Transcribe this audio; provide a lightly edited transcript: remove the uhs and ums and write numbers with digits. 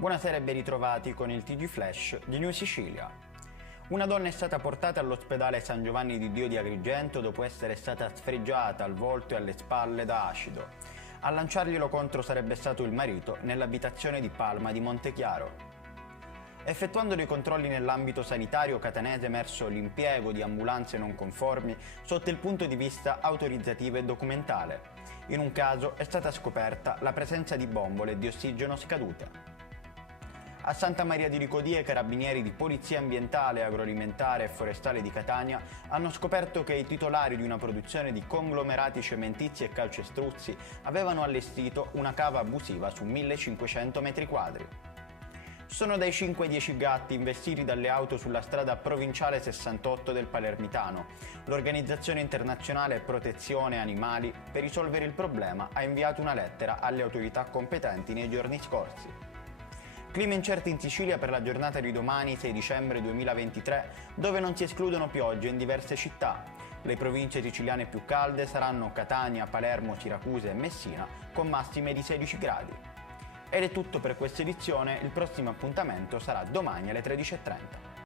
Buonasera e ben ritrovati con il TG Flash di New Sicilia. Una donna è stata portata all'ospedale San Giovanni di Dio di Agrigento dopo essere stata sfregiata al volto e alle spalle da acido. A lanciarglielo contro sarebbe stato il marito nell'abitazione di Palma di Montechiaro. Effettuando dei controlli nell'ambito sanitario catanese è emerso l'impiego di ambulanze non conformi sotto il punto di vista autorizzativo e documentale. In un caso è stata scoperta la presenza di bombole di ossigeno scadute. A Santa Maria di Licodia i carabinieri di Polizia Ambientale, Agroalimentare e Forestale di Catania hanno scoperto che i titolari di una produzione di conglomerati cementizi e calcestruzzi avevano allestito una cava abusiva su 1500 metri quadri. Sono dai 5 ai 10 gatti investiti dalle auto sulla strada provinciale 68 del Palermitano. L'Organizzazione Internazionale Protezione Animali, per risolvere il problema, ha inviato una lettera alle autorità competenti nei giorni scorsi. Clima incerto in Sicilia per la giornata di domani 6 dicembre 2023, dove non si escludono piogge in diverse città. Le province siciliane più calde saranno Catania, Palermo, Siracusa e Messina, con massime di 16 gradi. Ed è tutto per questa edizione, il prossimo appuntamento sarà domani alle 13:30.